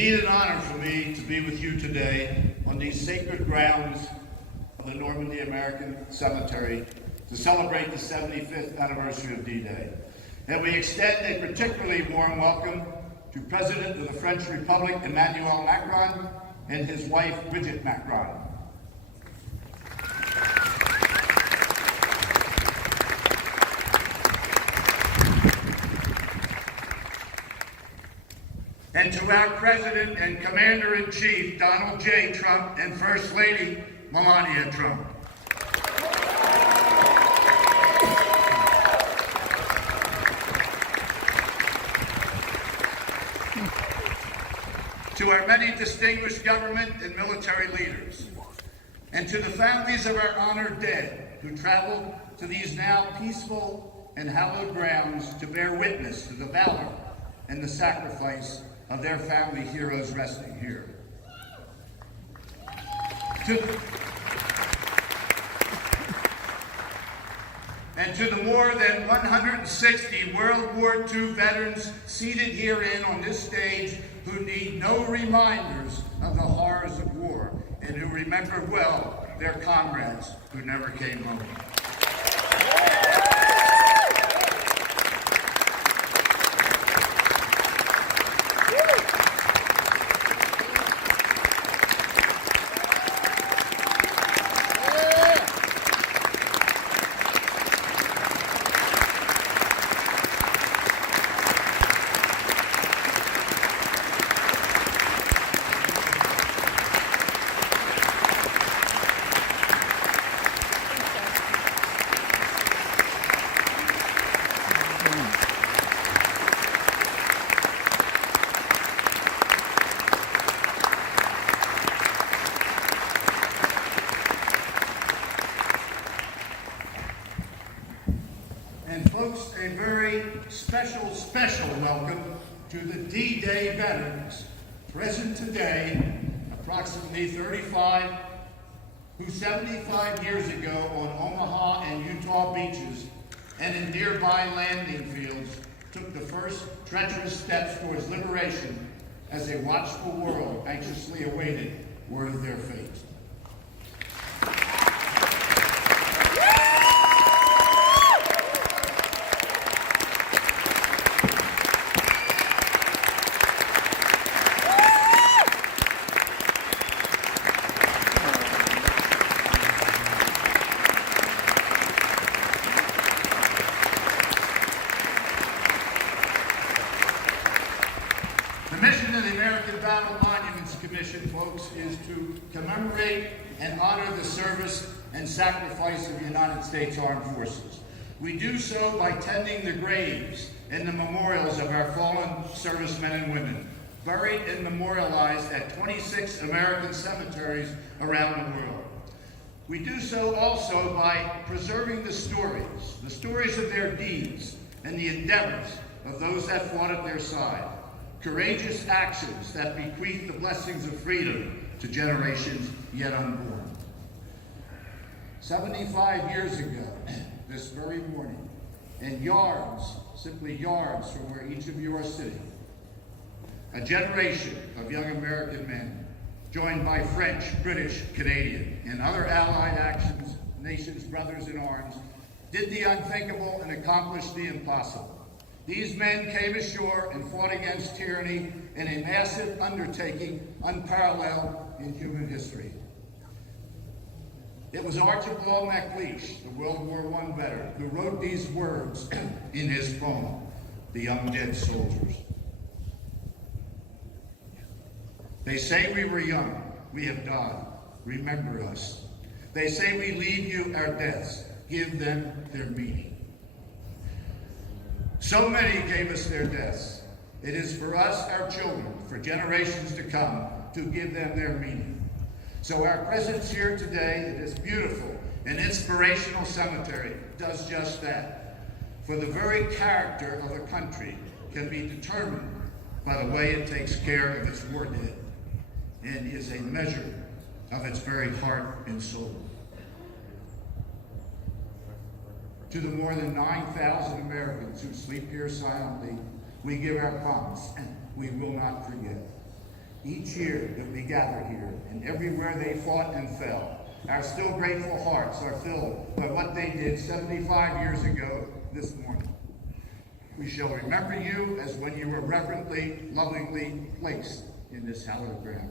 indeed an honor for me to be with you today on these sacred grounds of the Normandy American Cemetery to celebrate the 75th anniversary of D-Day. And we extend a particularly warm welcome to President of the French Republic, Emmanuel Macron, and his wife, Brigitte Macron. And to our President and Commander-in-Chief, Donald J. Trump, and First Lady, Melania Trump. To our many distinguished government and military leaders, and to the families of our honored dead who traveled to these now peaceful and hallowed grounds to bear witness to the valor and the sacrifice of their family heroes resting here. And to the more than 160 World War II veterans seated herein on this stage who need no reminders of the horrors of war and who remember well their comrades who never came home. And folks, a very special welcome to the D-Day veterans present today, approximately 35, who 75 years ago on Omaha and Utah beaches and in nearby landing fields took the first treacherous steps towards liberation as a watchful world anxiously awaited word of their fate. The mission of the American Battle Monuments Commission, folks, is to commemorate and honor the service and sacrifice of the United States Armed Forces. We do so by tending the graves and the memorials of our fallen servicemen and women, buried and memorialized at 26 American cemeteries around the world. We do so also by preserving the stories of their deeds and the endeavors of those that fought at their side. Courageous actions that bequeath the blessings of freedom to generations yet unborn. 75 years ago, this very morning, and yards, simply yards from where each of you are sitting, a generation of young American men, joined by French, British, Canadian, and other allied nations, brothers in arms, did the unthinkable and accomplished the impossible. These men came ashore and fought against tyranny in a massive undertaking unparalleled in human history. It was Archibald MacLeish, the World War I veteran, who wrote these words in his poem, The Young Dead Soldiers. They say we were young, we have died, remember us. They say we leave you our deaths, give them their meaning. So many gave us their deaths. It is for us, our children, for generations to come, to give them their meaning. So our presence here today at this beautiful and inspirational cemetery does just that. For the very character of a country can be determined by the way it takes care of its war dead and is a measure of its very heart and soul. To the more than 9,000 Americans who sleep here silently, we give our promise, and we will not forget. each year that we gather here, and everywhere they fought and fell. Our still grateful hearts are filled by what they did 75 years ago this morning. We shall remember you as when you were reverently, lovingly placed in this hallowed ground.